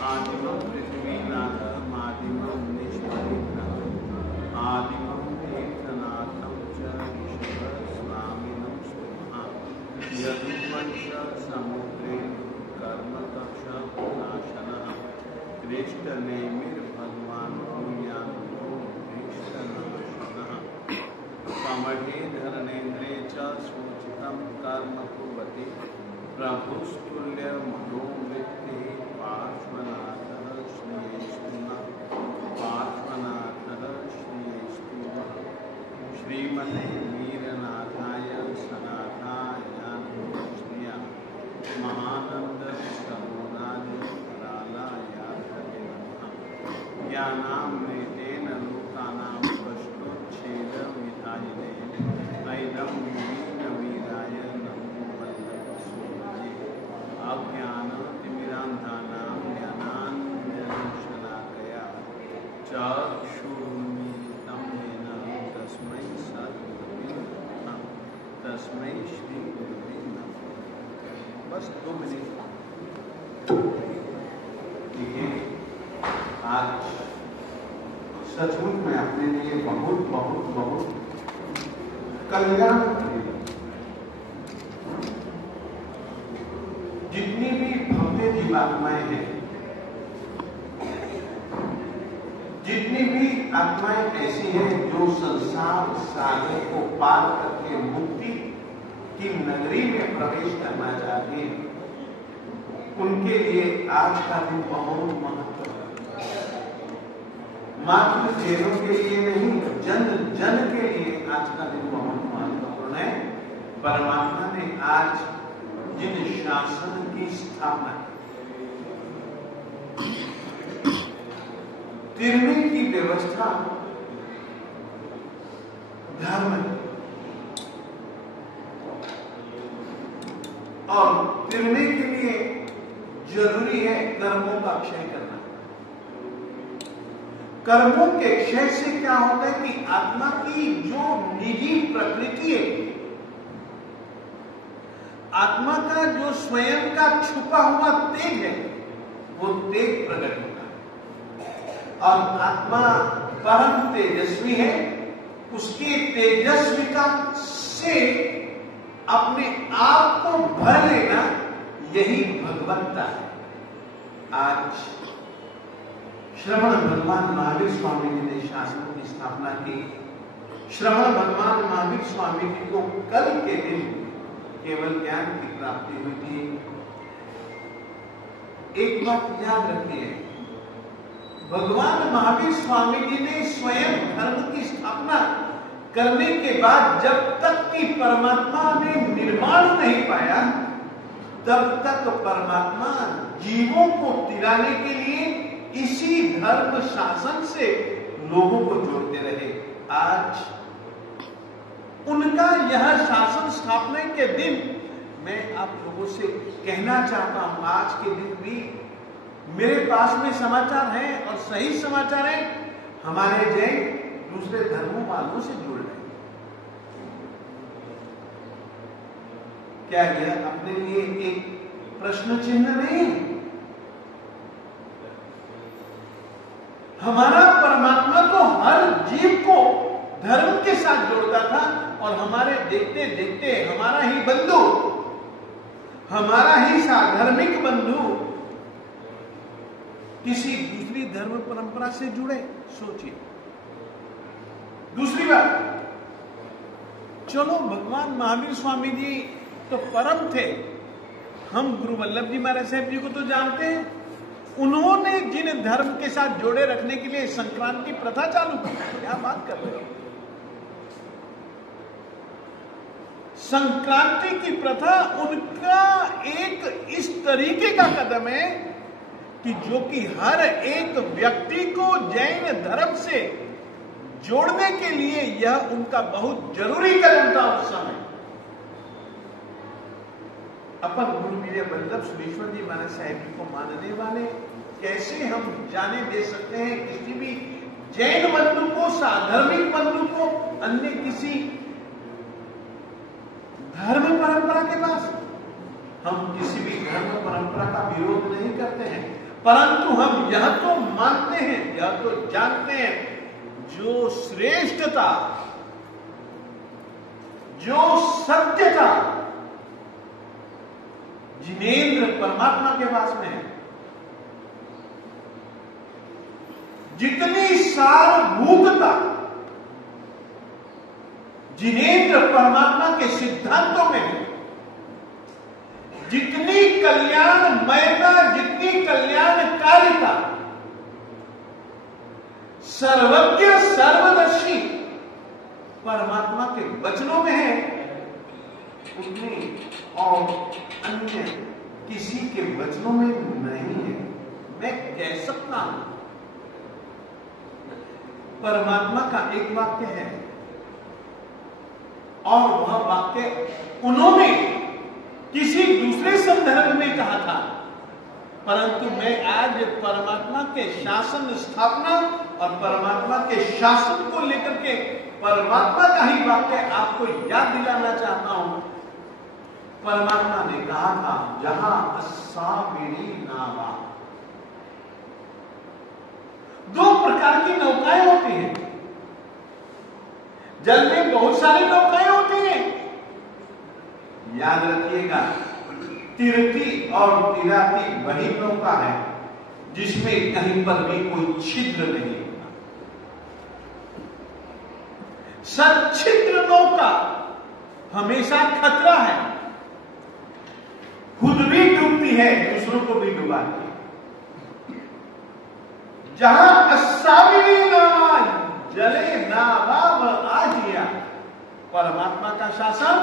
आदिमं पृथ्वीनाथमादिमं निष्परिग्रहम् आदिमं तीर्थनाथं च ऋषभस्वामिनं स्मः यदुवंश समुद्रे कर्मतक्षनाशनः कृष्णनेमिर्भगवान् भूयान्तो भीष्टनाशनः समढे धरणेन्द्रे च सूचितं कर्म कुर्वति प्रभुस्तुल्य मनोवृत्तिः पार्श्वनाथः श्रीयस्तु नः पार्श्वनाथः श्रीयस्तु नः श्रीमते वीरनाथाय सनाथाय श्रिया महानंद सरोनाय करालाय नमः ज्ञानामृतेन लोकानां कष्टोच्छेदविधायिने ऐदं वीराय नमो वल्लभसूरये अज्ञानतिमिरान्धानां ज्ञानाञ्जनशलाकया चक्षुरुन्मीलितं येन तस्मै सद्गुरुवे नमः तस्मै श्रीगुरुवे नमः। बस 2 मिनट। देखिए, आज सचमुच में अपने लिए बहुत बहुत बहुत कल्याण करेगा। जितनी भी भव्य जीवात्माएं हैं, जितनी भी आत्माएं ऐसी हैं जो संसार सागर को पार करके मुक्ति की नगरी में प्रवेश करना चाहते हैं, उनके लिए आज का दिन बहुत महत्वपूर्ण है। मात्र देवों के लिए नहीं, जन जन के लिए आज का दिन बहुत महत्वपूर्ण है। परमात्मा ने आज जिन शासन की स्थापना की, तिरने की व्यवस्था धर्म है और तिरने के लिए जरूरी है कर्मों का क्षय करना। कर्मों के क्षय से क्या होता है कि आत्मा की जो निजी प्रकृति है, आत्मा का जो स्वयं का छुपा हुआ तेज है, वो तेज प्रकट होता है। और आत्मा परम तेजस्वी है, उसके तेजस्विता से अपने आप को भर लेना, यही भगवत्ता है। आज श्रवण भगवान महावीर स्वामी जी ने शासन की स्थापना की। श्रवण भगवान महावीर स्वामी जी को कल के दिन केवल ज्ञान की प्राप्ति हुई थी। एक बात याद रखिए, भगवान महावीर स्वामी जी ने स्वयं धर्म की स्थापना करने के बाद जब तक कि परमात्मा ने निर्माण नहीं पाया, तब तक परमात्मा जीवों को तिराने के लिए इसी धर्म शासन से लोगों को जोड़ते रहे। आज उनका यह शासन स्थापना के दिन मैं आप लोगों से कहना चाहता हूं, आज के दिन भी मेरे पास में समाचार हैं और सही समाचार हैं। हमारे जैन दूसरे धर्मों वालों से जुड़ रहे हैं। क्या यह अपने लिए एक प्रश्न चिन्ह नहीं है? हमारा परमात्मा तो हर जीव को धर्म के साथ जोड़ता था और हमारे देखते देखते हमारा ही बंधु, हमारा ही साधर्मिक बंधु किसी दूसरी धर्म परंपरा से जुड़े। सोचिए। दूसरी बात, चलो भगवान महावीर स्वामी जी तो परम थे, हम गुरु वल्लभ जी महाराज साहब जी को तो जानते हैं। उन्होंने जिन धर्म के साथ जोड़े रखने के लिए संक्रांति प्रथा चालू की, क्या बात कर रहे हो? संक्रांति की प्रथा उनका एक इस तरीके का कदम है कि जो कि हर एक व्यक्ति को जैन धर्म से जोड़ने के लिए यह उनका बहुत जरूरी कदम था उस समय। अपन गुरु वीर वल्लभ सुरेश्वर जी महाराज साहब जी को मानने वाले कैसे हम जाने दे सकते हैं किसी भी जैन बंधु को, साधर्मिक बंधु को अन्य किसी धर्म परंपरा के पास? हम किसी भी धर्म परंपरा का विरोध नहीं करते हैं, परंतु हम यह तो मानते हैं, यह तो जानते हैं, जो श्रेष्ठता, जो सत्यता जिनेंद्र परमात्मा के पास में है, जितनी सारभूतता जिनेंद्र परमात्मा के सिद्धांतों में है, जितनी कल्याणमयता, जितनी कल्याणकारिता सर्वज्ञ सर्वदर्शी परमात्मा के वचनों में है, उतनी और अन्य किसी के वचनों में नहीं है। मैं कह सकता हूं, परमात्मा का एक वाक्य है और वह वाक्य उन्होंने किसी दूसरे संदर्भ में कहा था, परंतु मैं आज परमात्मा के शासन स्थापना और परमात्मा के शासन को लेकर के परमात्मा का ही वाक्य आपको याद दिलाना चाहता हूं। परमात्मा ने कहा था, जहां अस्साबिरी नावा, दो प्रकार की नौकाएं होती हैं, जल में बहुत सारी नौकाएं होती हैं। याद रखिएगा, तिरती और तिराती वही नौका है जिसमें कहीं पर भी कोई छिद्र नहीं होता। सच्छिद्र नौका हमेशा खतरा है, खुद भी डूबती है, दूसरों को भी डुबाती है। जहां अस्साबिरी नावा, जले नावाब आजिया, परमात्मा का शासन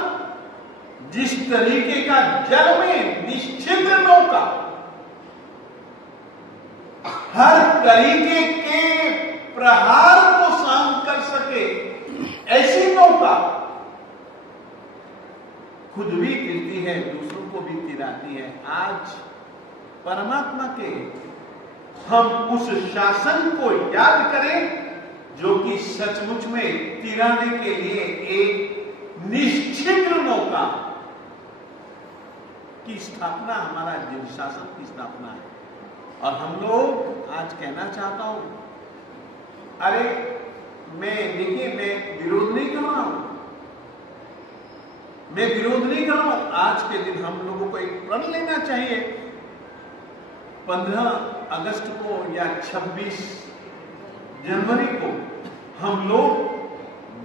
जिस तरीके का जल में निश्चिद्र नौका, हर तरीके के प्रहार को सहन कर सके, ऐसी नौका खुद भी गिरती है, दूसरों को भी गिराती है। आज परमात्मा के हम उस शासन को याद करें जो कि सचमुच में तिराने के लिए एक निश्चिद्र नौका की स्थापना, हमारा जिन शासन की स्थापना है। और हम लोग आज कहना चाहता हूं, अरे देखिए, मैं विरोध नहीं कर रहा हूं, मैं विरोध नहीं कर रहा हूं। आज के दिन हम लोगों को एक प्रण लेना चाहिए, 15 अगस्त को या 26 जनवरी को हम लोग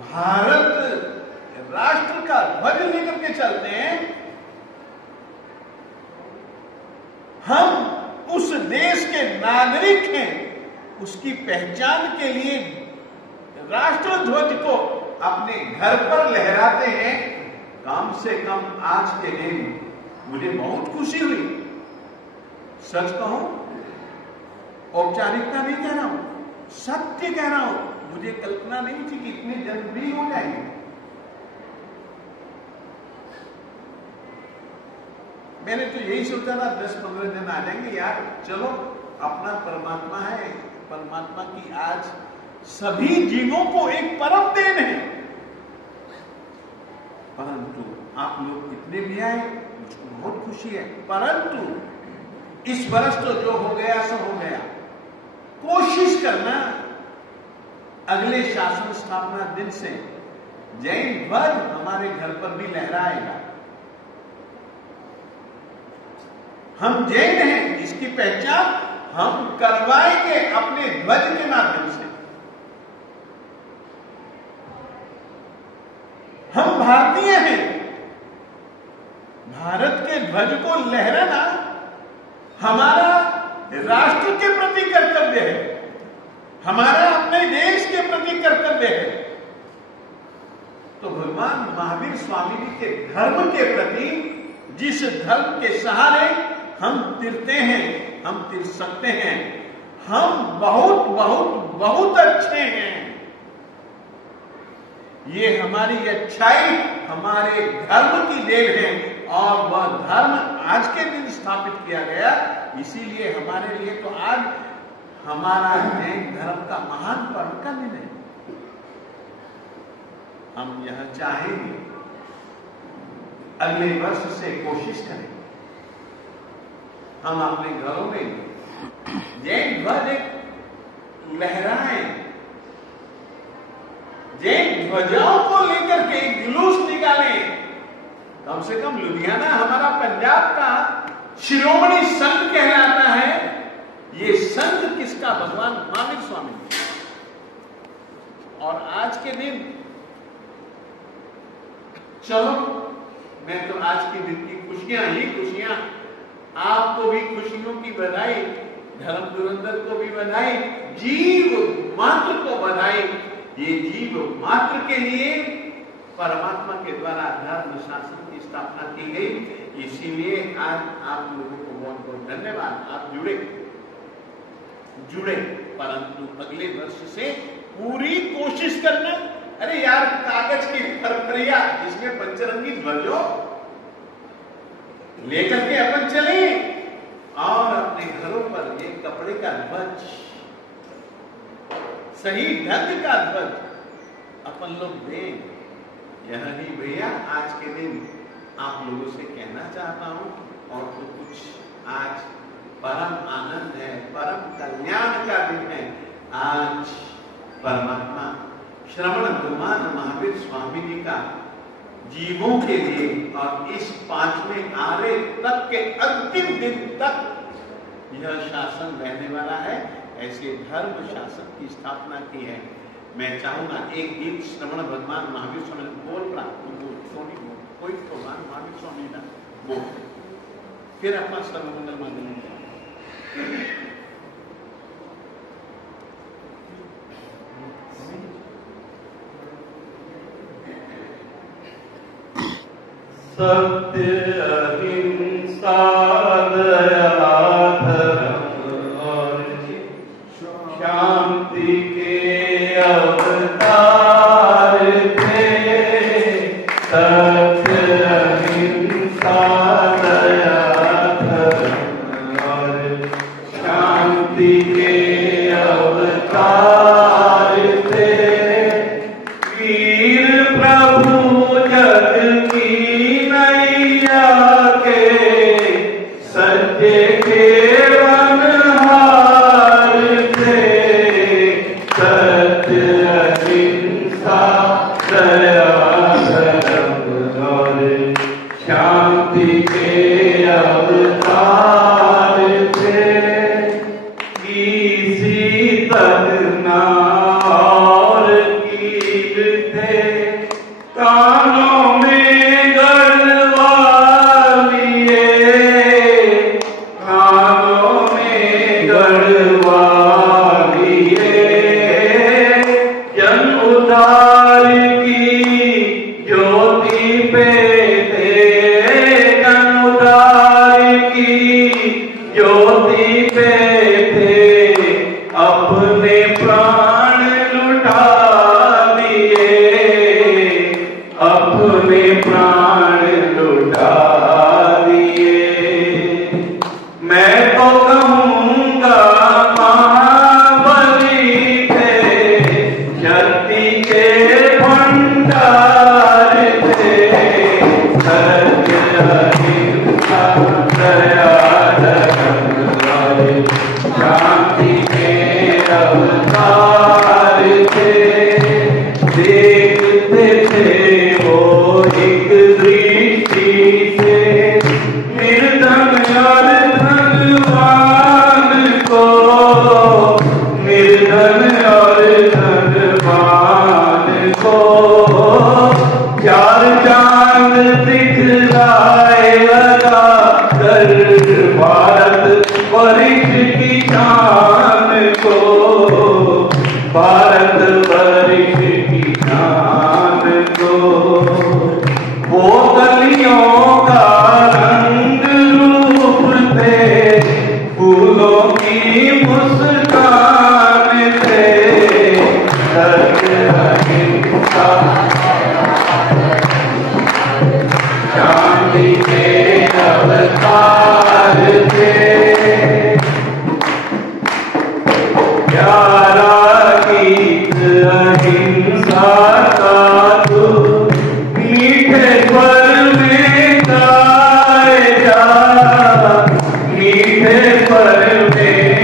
भारत राष्ट्र का ध्वज लेकर के चलते हैं। हम उस देश के नागरिक हैं, उसकी पहचान के लिए राष्ट्र ध्वज को अपने घर पर लहराते हैं। कम से कम आज के दिन मुझे बहुत खुशी हुई, सच कहूं, औपचारिकता नहीं कह रहा हूं, सत्य कह रहा हूं। मुझे कल्पना नहीं थी कि इतनी जल्दी हो जाएगी। मैंने तो यही सोचा था 10-15 दिन आ जाएंगे यार, चलो अपना परमात्मा है, परमात्मा की आज सभी जीवों को एक परम देन है। परंतु आप लोग कितने भी आए, मुझको बहुत खुशी है। परंतु इस वर्ष तो जो हो गया सो हो गया। कोशिश करना अगले शासन स्थापना दिन से जैन ध्वज हमारे घर पर भी लहराएगा। हम जैन हैं, इसकी पहचान हम करवाएंगे अपने ध्वज के माध्यम से। हम भारतीय हैं, भारत के ध्वज को लहराना हमारा राष्ट्र के प्रति कर्तव्य है, हमारा अपने देश के प्रति कर्तव्य है। तो भगवान महावीर स्वामी जी के धर्म के प्रति, जिस धर्म के सहारे हम तिरते हैं, हम तिर सकते हैं, हम बहुत बहुत बहुत अच्छे हैं। ये हमारी अच्छाई हमारे धर्म की देन है और वह धर्म आज के दिन स्थापित किया गया। इसीलिए हमारे लिए तो आज हमारा जैन धर्म का महान पर्व का दिन है। हम यह चाहेंगे अगले वर्ष से कोशिश करें हम अपने घरों में जैन ध्वज एक लहराए, जैन ध्वजाओं को लेकर के एक जुलूस निकाले। कम से कम लुधियाना हमारा पंजाब का शिरोमणि संत कहलाता है। ये संत किसका? भगवान महावीर स्वामी। और आज के दिन चलो, मैं तो आज के दिन की खुशियां ही खुशियां, आपको भी खुशियों की बधाई, धर्म धुरंधर को भी बधाई, जीव मात्र को बधाई। ये जीव मात्र के लिए परमात्मा के द्वारा धर्म शासन की स्थापना की गई। इसीलिए आज आप लोगों को बहुत बहुत धन्यवाद। आप जुड़े, परंतु अगले वर्ष से पूरी कोशिश करना। अरे यार, कागज की फरफरिया जिसमें पंचरंगी ध्वज हो लेकर के अपन चले, और अपने घरों पर ये कपड़े का ध्वज, सही ढंग का ध्वज अपन लोग दें। यह नहीं भैया, आज के दिन आप लोगों से कहना चाहता हूं। और तो कुछ, आज परम आनंद है, परम कल्याण का दिन है। आज परमात्मा श्रवण गुरुमान महावीर स्वामी जी का जीवों के लिए और इस 5वें आर्य तक के अंतिम दिन तक यह शासन रहने वाला है। ऐसे धर्म शासन की स्थापना की है। मैं चाहूंगा एक गीत श्रवण भगवान महावीर स्वामी बोल रहा, कोई भगवान महावीर स्वामी ना बोल, फिर अपना सर्वमंगल मांगने सत्य अहिंसा दया धर्म और शांति के अवतार थे। सत्य अहिंसा दया धर्म और शांति के अवतार थे। वीर प्रभु जग की नैया के सच्चे के बनहार थे। सत्य अहिंसा दया धर्म और शांति के अवतार थे। किसी तरना और कीर थे, कानों में गढ़वा लिए, कानों में गढ़वा लिए। जन उद्धार की ज्योति पे थे, जन उद्धार की ज्योति पे थे। अपने प्राण लुटा दिए, अपने प्राण लुटा दिए। मैं तो कहूँगा महाबली थे, शक्ति के भंडार थे। सत्य अहिंसा दया धर्म और शांति के अवतार थे। देखते थे वो एक दृष्टि से निर्धन और धनवान को, निर्धन और धनवान को। चार चांद दिखलाए लगा कर भारत वर्ष की शान को, भारत वर्ष की शान को। वो गलियों का रंग रूप थे, फूलों की मुस्कान थे। सत्य अहिंसा शांति के अवतार थे। प्यारा गीत अहिंसा का तू मीठे स्वर में गाए जा, मीठे स्वर में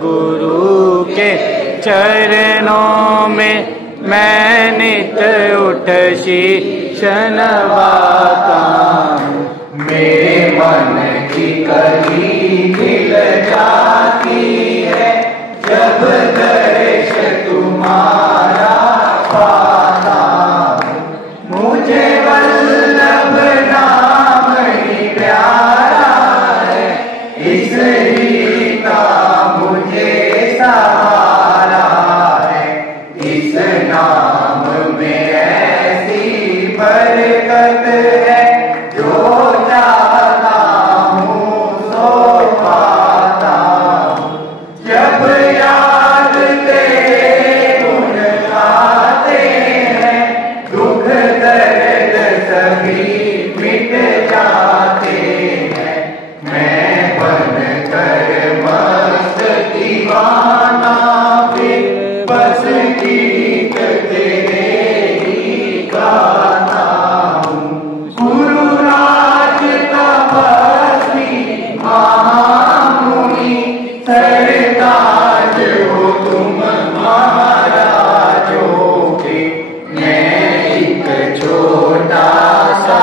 गुरु के चरणों में मैं नित उठ शीश नवाता हूँ। मेरे मन की कली खिल जाती है जब दर्श तुम्हारा पाता हूँ। मुझे वल्लभ नाम ही प्यारा है, इस ही का मुझे सहारा है। इस नाम में ऐसी बरकत है, जो चाहता हूँ सो पाता हूँ। जब याद तेरे गुण आते हैं, दुख दर्द सभी मिट जाते हैं। मैं बनकर मस्त दीवाना फिर बस गीत तेरे ही गाता हूँ। गुरु राज तपस्वी महामुनि सरताज हो तुम महाराजों के। मैं एक छोटा सा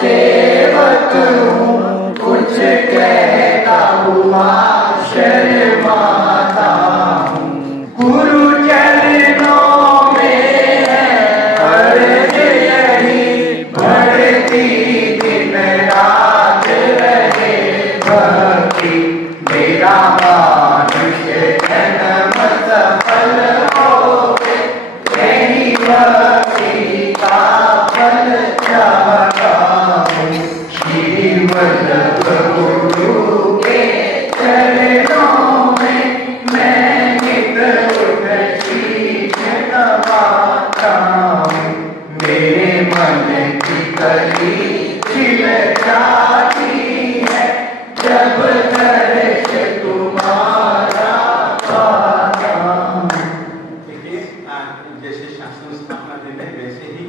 सेवक हूँ, कुछ कहता हुआ शर्माता हूँ। गुरु चरणों में है अर्ज यही, बढ़ती दिन रात रहे भक्ति। मेरा मानुष जन्म सफल होवे, यही भक्ति का फल चाहता हूँ। श्री वल्लभ गुरु के चरणों में मैं नित उठ शीश नवाता हूँ। मेरे मन की कली खिल जाती है जब दर्श तुम्हारा पाता हूँ। देखिए, जैसे शासन स्थापना दिन है, वैसे ही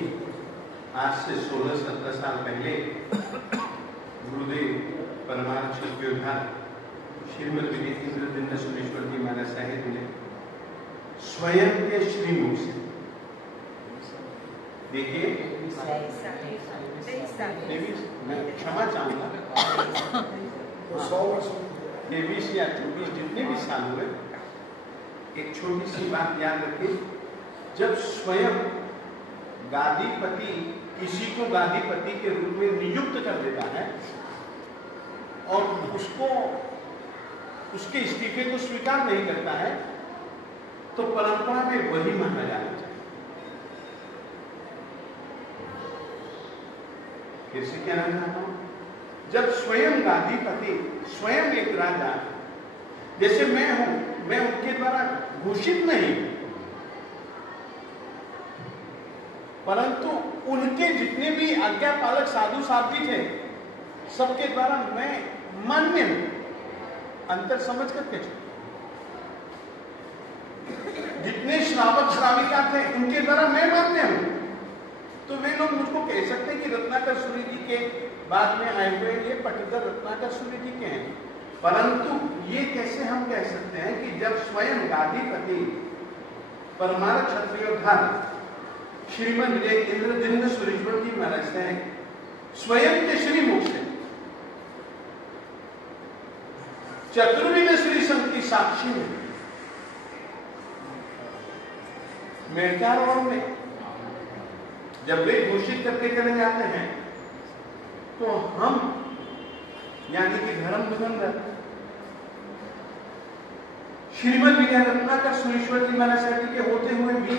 आज से 16-17 साल पहले गुरुदेव परमानंद सत्योद्धार श्रीमद विजय इंद्रदंड सुरेश्वर जी महाराज साहिब ने स्वयं के श्रीमुख से, देखिए, मैं क्षमा चाहूंगा, 23 या 24 जितने भी साल हुए, एक छोटी सी बात याद रखिए। जब स्वयं गादीपति किसी को गादीपति के रूप में नियुक्त कर देता है और उसको उसके इस्तीफे को स्वीकार नहीं करता है, तो परंपरा में वही माना जाना चाहिए। फिर से क्या कहना चाहता हूं, जब स्वयं गादीपति, स्वयं एक राजा, जैसे मैं हूं, मैं उनके द्वारा घोषित नहीं, परंतु उनके जितने भी आज्ञा पालक साधु साध्वी थे, सबके द्वारा मैं मान्य हूं। अंतर समझ करके जितने श्रावक श्राविका थे, उनके द्वारा मैं मान्य हूं। तो वे लोग मुझको कह सकते हैं कि रत्नाकर सूर्य जी के बाद में आए हुए ये पट्टीधर रत्नाकर सूर्य जी के हैं, परंतु ये कैसे हम कह सकते हैं कि जब स्वयं गादीपति परमानंद क्षत्रियोद्धार श्रीमद विजय इंद्रदंड सुरेश्वर जी महाराज हैं, स्वयं के श्रीमुख से चतुर्विध श्री संत की साक्षी में मेहतारों में जब वे घोषित करके चले जाते हैं, तो हम यानी कि धर्म धुरंधर श्रीमद विजय रत्नाकर सुरेश्वर जी महाराज साहब जी के होते हुए भी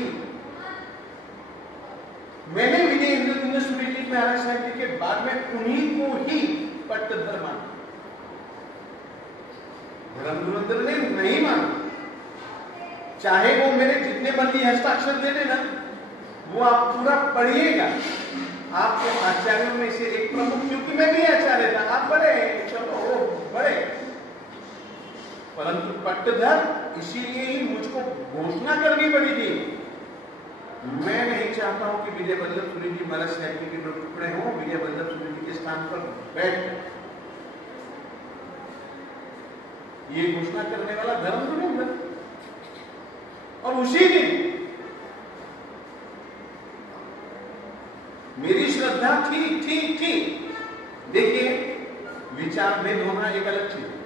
मैंने विजय इंद्रदंड सूर्य जी महाराज साहब जी के बाद में उन्हीं को ही पट्टधर माना, धर्म धुरंधर ने नहीं माना। चाहे वो मेरे जितने बंदी हस्ताक्षर दे देना, वो आप पूरा पढ़िएगा, आपके आचार्यों में से एक प्रमुख, क्योंकि मैं भी आचार्य था, आप बड़े, चलो बड़े, परंतु पट्टधर इसीलिए ही मुझको घोषणा करनी पड़ी थी। मैं नहीं चाहता हूं कि विजय वल्लभ सूर्य जी महाराज साहब जी के जो टुकड़े हों, विजय वल्लभ सूर्य जी के स्थान पर बैठ, ये घोषणा करने वाला धर्म तो नहीं था। और उसी दिन मेरी श्रद्धा थी। देखिए, विचार भेद होना एक अलग चीज है।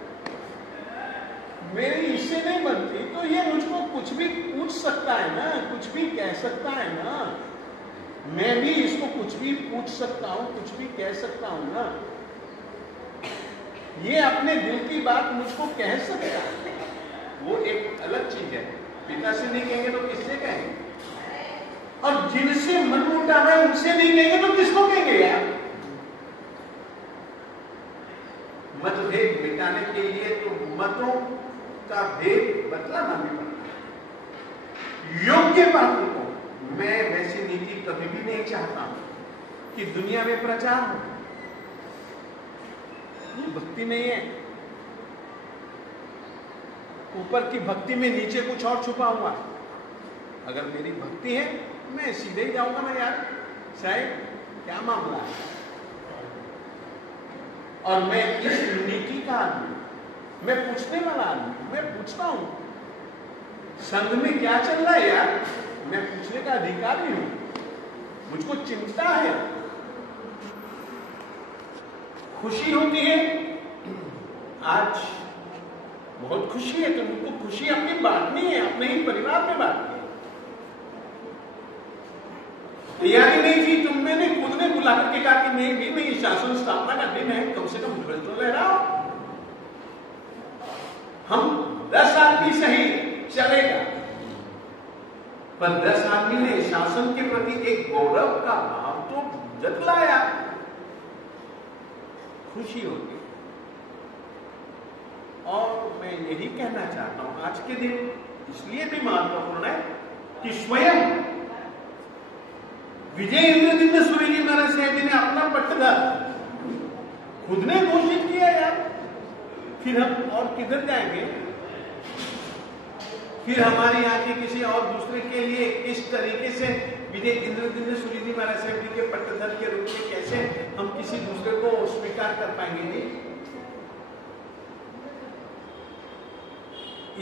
मेरी इससे नहीं बनती तो ये मुझको कुछ भी पूछ सकता है ना, कुछ भी कह सकता है ना। मैं भी इसको कुछ भी पूछ सकता हूं, कुछ भी कह सकता हूं ना। ये अपने दिल की बात मुझको कह सकता है, वो एक अलग चीज है। पिता से नहीं कहेंगे तो किससे कहेंगे? और जिनसे मन मुटाव है उनसे नहीं कहेंगे तो किसको कहेंगे यार? मतभेद मिटाने के लिए तो मतों का भेद बतलाना भी पड़ता है। योग्य पात्र को मैं वैसी नीति कभी भी नहीं चाहता हूं कि दुनिया में प्रचार हो। ये भक्ति नहीं है। ऊपर की भक्ति में नीचे कुछ और छुपा हुआ है। अगर मेरी भक्ति है, मैं सीधे ही जाऊंगा ना यार, साहब क्या मामला है। और मैं इस नीति का आदमी, मैं पूछने वाला आदमी, मैं पूछता हूं संघ में क्या चल रहा है यार, मैं पूछने का अधिकारी हूं, मुझको चिंता है। खुशी होती है, आज बहुत खुशी है, तुमको खुशी अपनी बांटनी है, अपने ही परिवार में बांटनी है। तैयारी नहीं थी तुम, मैंने खुद ने बुला करके कहा कि नहीं शासन स्थापना का दिन है, कम से कम ध्वज तो लहराओ। हम 10 आदमी सही चलेगा, पर 10 आदमी ने शासन के प्रति एक गौरव का भाव तो जतलाया। खुशी होगी। और मैं यही कहना चाहता हूं, आज के दिन इसलिए भी महत्वपूर्ण है कि स्वयं विजय इंद्रजिंद सूर्य जी महाराज साहब जी ने अपना पट्टधर खुद ने घोषित किया यार। फिर हम और किधर जाएंगे? फिर हमारी आंखें किसी और दूसरे के लिए इस तरीके से विजय इंद्रजिंद सूर्य जी महाराज साहब जी के पट्टधर के रूप में कैसे हम किसी दूसरे को स्वीकार कर पाएंगे?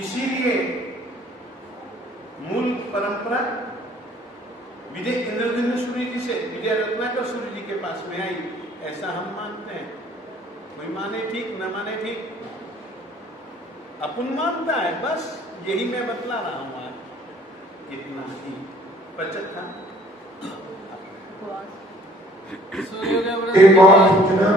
इसीलिए मूल परंपरा विजय इंद्रजिंद सूर्य जी से विजय रत्नाकर सूर्य जी के पास में आई, ऐसा हम मानते हैं। कोई माने ठीक, न माने ठीक, अपन मानता है। बस यही मैं बतला रहा हूं आज, इतना ही। बचत था एक और सूचना।